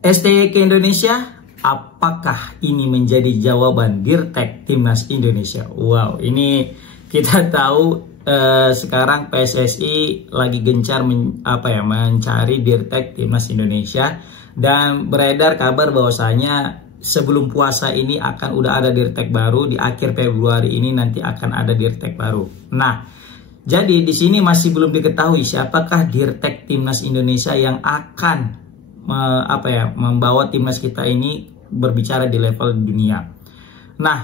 STY ke Indonesia, apakah ini menjadi jawaban Dirtek Timnas Indonesia? Wow, ini kita tahu sekarang PSSI lagi gencar mencari Dirtek Timnas Indonesia, dan beredar kabar bahwasanya sebelum puasa ini akan udah ada Dirtek baru, di akhir Februari ini nanti akan ada Dirtek baru. Nah, jadi di sini masih belum diketahui siapakah Dirtek Timnas Indonesia yang akan membawa timnas kita ini berbicara di level dunia. Nah,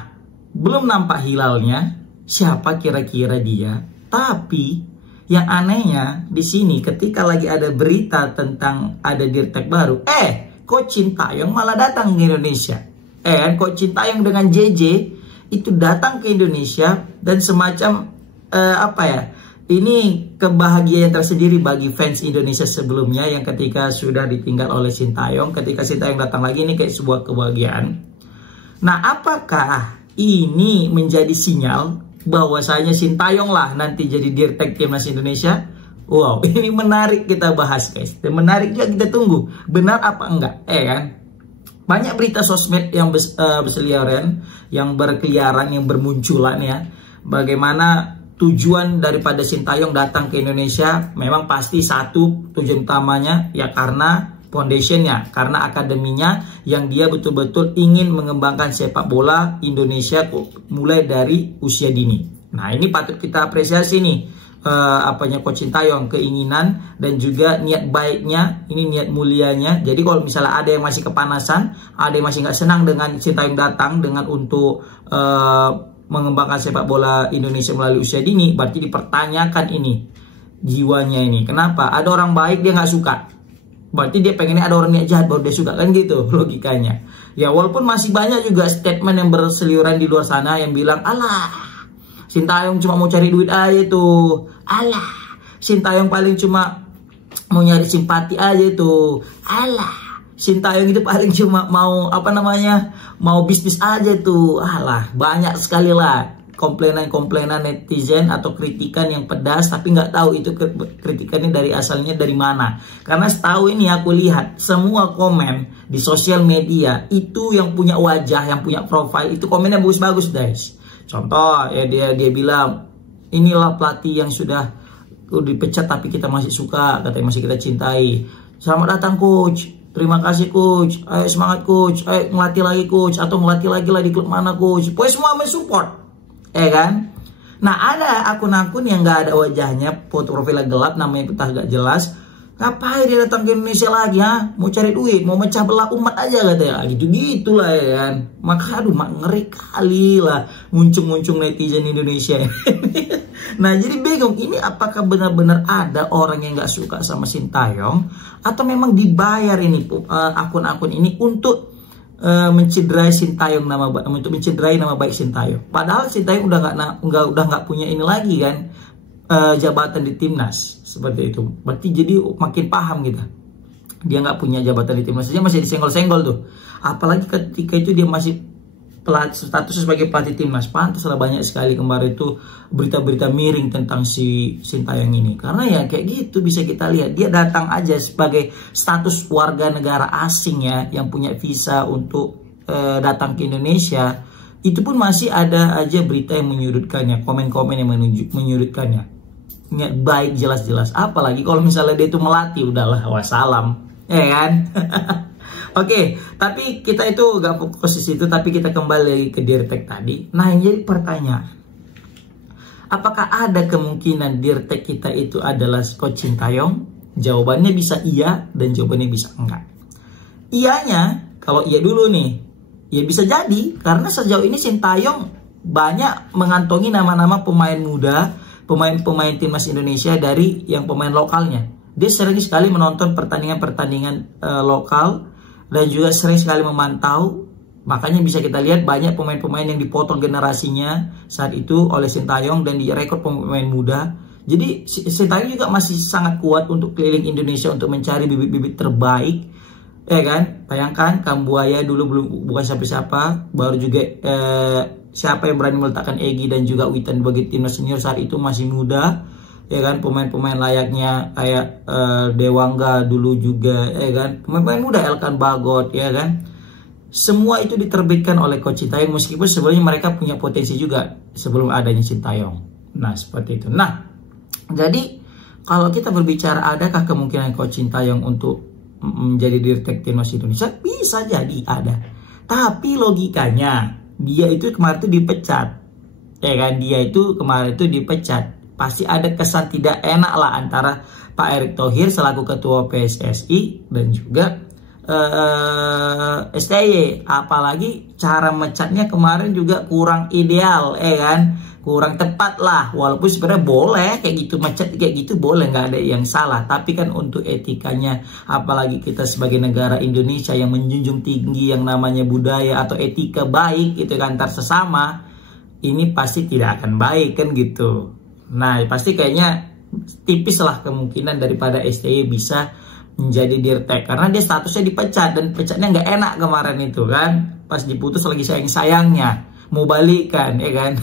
belum nampak hilalnya siapa kira-kira dia. Tapi yang anehnya di sini ketika lagi ada berita tentang ada Dirtek baru, Coach Sintayong malah datang ke Indonesia. Coach Sintayong dengan JJ itu datang ke Indonesia, dan semacam ini kebahagiaan tersendiri bagi fans Indonesia sebelumnya yang ketika sudah ditinggal oleh Sintayong. Ketika Sintayong datang lagi, ini kayak sebuah kebahagiaan. Nah, apakah ini menjadi sinyal bahwasanya Sintayong lah nanti jadi Dirtek Timnas Indonesia? Wow, ini menarik kita bahas, guys. Dan menarik juga kita tunggu. Benar apa enggak? Kan? Banyak berita sosmed yang berseliweran, yang berkeliaran, yang bermunculan ya. Bagaimana tujuan daripada Sintayong datang ke Indonesia? Memang pasti satu tujuan utamanya ya karena foundationnya, karena akademinya yang dia betul-betul ingin mengembangkan sepak bola Indonesia mulai dari usia dini. Nah, ini patut kita apresiasi nih. Coach Sintayong, keinginan dan juga niat baiknya, ini niat mulianya. Jadi kalau misalnya ada yang masih kepanasan, ada yang masih nggak senang dengan Sintayong datang dengan untuk mengembangkan sepak bola Indonesia melalui usia dini, berarti dipertanyakan ini jiwanya ini. Kenapa? Ada orang baik dia nggak suka, berarti dia pengennya ada orang niat jahat baru dia suka, kan gitu logikanya. Ya walaupun masih banyak juga statement yang berseliweran di luar sana yang bilang, alah Sintayong cuma mau cari duit aja tuh. Alah, Sintayong paling cuma mau nyari simpati aja tuh. Alah, Sintayong itu paling cuma mau mau bisnis aja tuh. Alah, banyak sekali lah komplainan netizen atau kritikan yang pedas, tapi nggak tahu itu kritikannya dari asalnya dari mana. Karena setahu ini aku lihat semua komen di sosial media itu yang punya wajah, yang punya profile itu komennya bagus-bagus, guys. Contoh ya dia bilang, inilah pelatih yang sudah dipecat tapi kita masih suka, katanya masih kita cintai. Selamat datang coach, terima kasih coach, ayo semangat coach, ayo ngelatih lagi coach, atau ngelatih lagi lah di klub mana coach. Pokoknya semua mensupport, kan? Nah, ada akun-akun yang nggak ada wajahnya, foto profilnya gelap, namanya entah gak jelas. Ngapain dia datang ke Indonesia lagi, ha? Mau cari duit, mau mecah belah umat aja katanya. Gitu-gitulah ya kan. Maka ngeri kali lah muncung-muncung netizen Indonesia. Nah, jadi bingung ini apakah benar-benar ada orang yang nggak suka sama Sintayong, atau memang dibayar ini akun-akun ini untuk mencederai Sintayong, untuk mencederai nama baik Sintayong. Padahal Sintayong udah nggak punya ini lagi kan, jabatan di timnas seperti itu. Berarti jadi makin paham kita, dia nggak punya jabatan di timnas saja masih disenggol-senggol tuh, apalagi ketika itu dia masih status sebagai pelatih timnas. Pantaslah banyak sekali kemarin itu berita-berita miring tentang si Sintayong ini, karena ya kayak gitu bisa kita lihat dia datang aja sebagai status warga negara asing ya, yang punya visa untuk datang ke Indonesia. Itu pun masih ada aja berita yang menyudutkannya, komen-komen yang menyudutkannya. Niat baik jelas-jelas, apalagi kalau misalnya dia itu melatih, udahlah wassalam, ya kan? Oke, tapi kita itu gak fokus di situ, tapi kita kembali ke Dirtek tadi. Nah, yang jadi pertanyaan, apakah ada kemungkinan Dirtek kita itu adalah Coach Sintayong? Jawabannya bisa iya dan jawabannya bisa enggak. Iyanya, kalau iya dulu nih, ya bisa jadi karena sejauh ini Sintayong banyak mengantongi nama-nama pemain muda, pemain timnas Indonesia dari yang pemain lokalnya. Dia sering sekali menonton pertandingan-pertandingan lokal dan juga sering sekali memantau. Makanya bisa kita lihat banyak pemain-pemain yang dipotong generasinya saat itu oleh Sintayong dan direkrut pemain muda. Jadi Sintayong juga masih sangat kuat untuk keliling Indonesia untuk mencari bibit-bibit terbaik. Ya kan? Bayangkan Kambuaya dulu bukan siapa-siapa, baru juga siapa yang berani meletakkan Egy dan juga Witan bagi timnas senior saat itu masih muda. ya kan, pemain-pemain layaknya kayak Dewangga dulu juga, ya kan, pemain-pemain muda, Elkan Bagot, ya kan, semua itu diterbitkan oleh Coach Sintayong, meskipun sebenarnya mereka punya potensi juga sebelum adanya Sintayong. Nah seperti itu. Nah jadi kalau kita berbicara adakah kemungkinan Coach Sintayong untuk menjadi direktur timnas Indonesia, bisa jadi ada, tapi logikanya dia itu kemarin itu dipecat, ya kan, dia itu kemarin itu dipecat, pasti ada kesan tidak enak lah antara Pak Erick Thohir selaku ketua PSSI dan juga STY, apalagi cara mecatnya kemarin juga kurang ideal, ya kan, kurang tepat lah. Walaupun sebenarnya boleh kayak gitu, mecat kayak gitu boleh, nggak ada yang salah, tapi kan untuk etikanya, apalagi kita sebagai negara Indonesia yang menjunjung tinggi yang namanya budaya atau etika baik gitu kan antar sesama, ini pasti tidak akan baik kan gitu. Nah pasti kayaknya tipis lah kemungkinan daripada STY bisa menjadi dirtek, karena dia statusnya dipecat dan pecatnya nggak enak kemarin itu kan, pas diputus lagi sayang-sayangnya mau balikan, ya kan.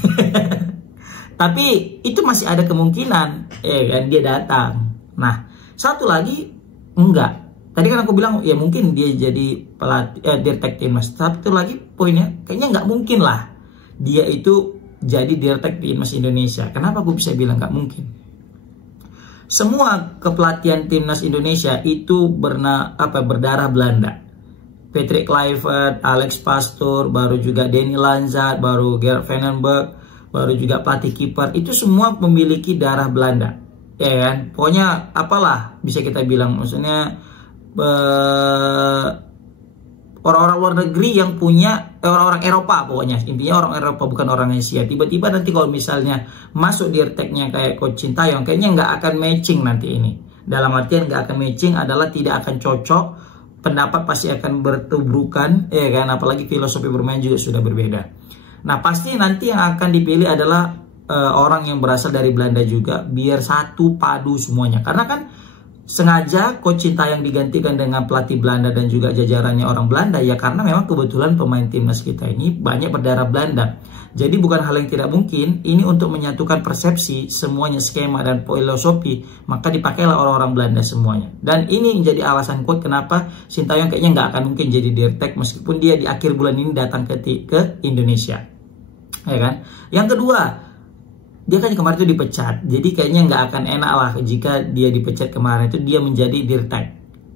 Tapi itu masih ada kemungkinan, ya kan, dia datang. Nah satu lagi enggak, tadi kan aku bilang ya mungkin dia jadi pelatih dirtek timnas, satu lagi poinnya kayaknya nggak mungkin lah dia itu jadi dirtek timnas Indonesia. Kenapa aku bisa bilang nggak mungkin? Semua kepelatihan timnas Indonesia itu berdarah Belanda. Patrick Kluivert, Alex Pastoor, baru juga Danny Lanza, baru Gert van den Berg, baru juga pelatih kiper, itu semua memiliki darah Belanda, ya kan. Pokoknya apalah bisa kita bilang, maksudnya orang-orang luar negeri yang punya, orang-orang Eropa, pokoknya intinya orang Eropa, bukan orang Asia. Tiba-tiba nanti kalau misalnya masuk dirteknya kayak Coach Sintayong, kayaknya nggak akan matching nanti ini. Dalam artian nggak akan matching adalah tidak akan cocok, pendapat pasti akan bertubrukan, ya kan, apalagi filosofi bermain juga sudah berbeda. Nah pasti nanti yang akan dipilih adalah orang yang berasal dari Belanda juga, biar satu padu semuanya. Karena kan sengaja Coach Sintayong digantikan dengan pelatih Belanda dan juga jajarannya orang Belanda, ya karena memang kebetulan pemain timnas kita ini banyak berdarah Belanda. Jadi bukan hal yang tidak mungkin, ini untuk menyatukan persepsi semuanya, skema dan filosofi, maka dipakailah orang-orang Belanda semuanya. Dan ini menjadi alasan kuat kenapa Sintayong kayaknya nggak akan mungkin jadi dirtek meskipun dia di akhir bulan ini datang ke Indonesia, ya kan. Yang kedua, dia kan kemarin itu dipecat, jadi kayaknya nggak akan enak lah jika dia dipecat kemarin itu dia menjadi dirtek.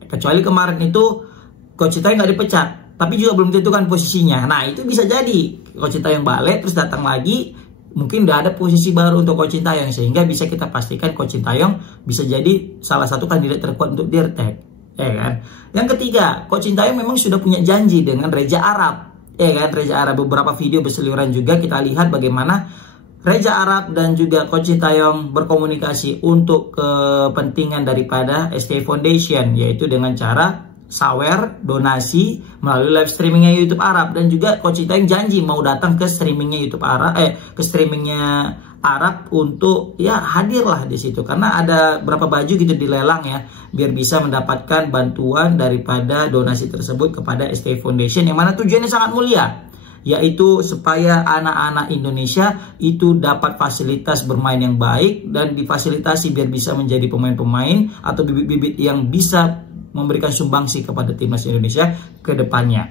Kecuali kemarin itu Coach Sintayong nggak dipecat, tapi juga belum tentu kan posisinya. Nah itu bisa jadi Coach Sintayong balik terus datang lagi, mungkin udah ada posisi baru untuk Coach Sintayong, sehingga bisa kita pastikan Coach Sintayong bisa jadi salah satu kandidat terkuat untuk dirtek, ya kan. Yang ketiga, Coach Sintayong memang sudah punya janji dengan Raja Arab, ya kan. Raja Arab, beberapa video berseliweran juga kita lihat bagaimana Raja Arab dan juga Coach Sintayong berkomunikasi untuk kepentingan daripada STY Foundation, yaitu dengan cara sawer, donasi melalui live streamingnya YouTube Arab. Dan juga Coach Sintayong janji mau datang ke streamingnya YouTube Arab, ke streamingnya Arab untuk ya hadirlah di situ, karena ada berapa baju gitu dilelang ya, biar bisa mendapatkan bantuan daripada donasi tersebut kepada STY Foundation, yang mana tujuannya sangat mulia, yaitu supaya anak-anak Indonesia itu dapat fasilitas bermain yang baik dan difasilitasi biar bisa menjadi pemain-pemain atau bibit-bibit yang bisa memberikan sumbangsi kepada timnas Indonesia ke depannya.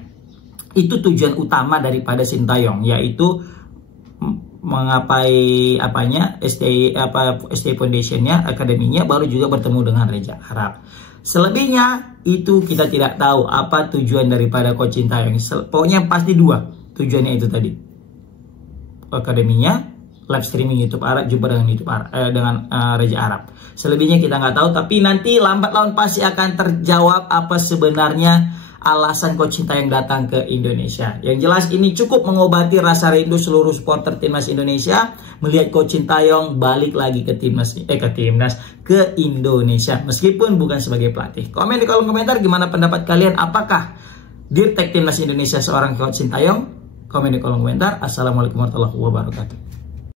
Itu tujuan utama daripada Sintayong, yaitu mengapai STY Foundation-nya, akademinya, baru juga bertemu dengan Raja Arab. Selebihnya itu kita tidak tahu apa tujuan daripada Coach Sintayong. Pokoknya pasti dua tujuannya itu tadi, akademinya, live streaming YouTube Arab, jumpa dengan YouTube Arab, dengan Raja Arab. Selebihnya kita nggak tahu, tapi nanti lambat laun pasti akan terjawab apa sebenarnya alasan Coach Sintayong datang ke Indonesia. Yang jelas ini cukup mengobati rasa rindu seluruh supporter timnas Indonesia melihat Coach Sintayong balik lagi ke ke Indonesia, meskipun bukan sebagai pelatih. Komen di kolom komentar gimana pendapat kalian, apakah dirtek timnas Indonesia seorang Coach Sintayong? Komen di kolom komentar. Assalamualaikum warahmatullahi wabarakatuh.